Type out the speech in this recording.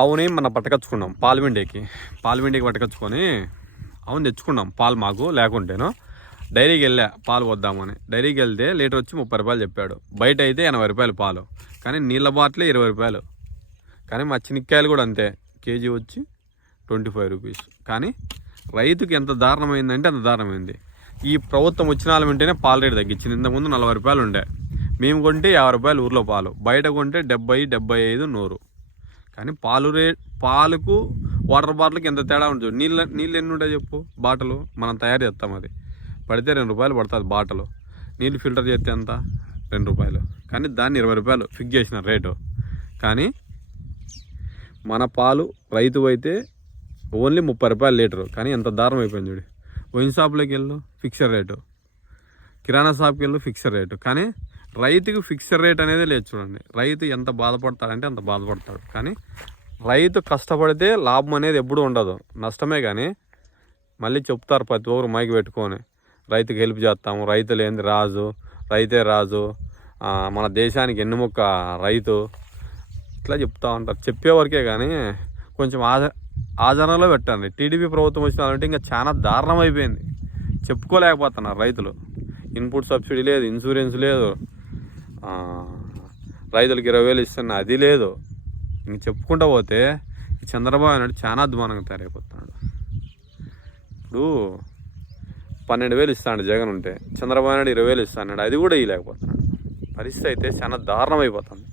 ఆవుని మన పట్టుకొచ్చుకున్నాం పాలవిండికి పట్టుకొచ్చుకొని అవును తెచ్చుకున్నాం పాలు మాకు లేకుంటేను. డైరీకి వెళ్ళా పాలు వద్దామని. డైరీకి వెళ్తే లీటర్ వచ్చి 30 రూపాయలు చెప్పాడు. బయట అయితే 80 రూపాయలు పాలు, కానీ నీళ్ళ బాటిలే 20 రూపాయలు. కానీ మా చినిక్కాయలు కూడా అంతే, కేజీ వచ్చి 25 రూపీస్. కానీ రైతుకి ఎంత దారుణమైందంటే అంత దారుణమైంది. ఈ ప్రభుత్వం వచ్చిన వెంటనే పాల రేటు తగ్గించింది. ఇంతకుముందు 40 రూపాయలు ఉండే, మేము కొంటే 50 రూపాయలు ఊర్లో పాలు, బయట కొంటే 70, 75, 100. కానీ పాలకు వాటర్ బాటిల్కి ఎంత తేడా ఉంటుంది. నీళ్ళు ఎన్ని ఉంటాయి చెప్పు. బాటలు మనం తయారు చేస్తాం, అది పడితే 2 రూపాయలు పడుతుంది బాటలు. నీళ్ళు ఫిల్టర్ చేస్తే ఎంత? 2 రూపాయలు. కానీ దాన్ని 20 రూపాయలు ఫిక్స్ చేసిన రేటు. కానీ మన పాలు రైతు అయితే ఓన్లీ 30 రూపాయలు లీటరు. కానీ ఎంత దారుణం అయిపోయింది చూడు. వైన్ షాప్లోకి వెళ్ళు ఫిక్స్డ్ రేటు, కిరాణా షాప్కి వెళ్ళు ఫిక్స్డ్ రేటు. కానీ రైతుకి ఫిక్స్డ్ రేట్ అనేది లేదు. చూడండి రైతు ఎంత బాధపడతాడంటే అంత బాధపడతాడు. కానీ రైతు కష్టపడితే లాభం అనేది ఎప్పుడూ ఉండదు, నష్టమే. కానీ మళ్ళీ చెప్తారు ప్రతి ఒక్కరు మైకి పెట్టుకొని, రైతుకి హెల్ప్ చేస్తాము, రైతు లేనిది రాజు, రైతే రాజు, మన దేశానికి ఎన్నుముక్క రైతు, ఇట్లా చెప్తా ఉంటారు. చెప్పేవరకే కానీ కొంచెం ఆచరణలో పెట్టండి. టీడీపీ ప్రభుత్వం వచ్చినారంటే ఇంకా చాలా దారుణం అయిపోయింది, చెప్పుకోలేకపోతున్నారు రైతులు. ఇన్పుట్ సబ్సిడీ లేదు, ఇన్సూరెన్స్ లేదు, రైతులకు 20,000 ఇస్తున్నా అది లేదు. ఇంక చెప్పుకుంటూ పోతే ఈ చంద్రబాబు నాయుడు చాలా అధ్వానంగా తయారైపోతున్నాడు. ఇప్పుడు 12,000 ఇస్తాడు జగన్ ఉంటే, చంద్రబాబు నాయుడు 20,000 ఇస్తాడు, అది కూడా ఇవ్వలేకపోతున్నాడు. పరిస్థితి అయితే చాలా దారుణం అయిపోతుంది.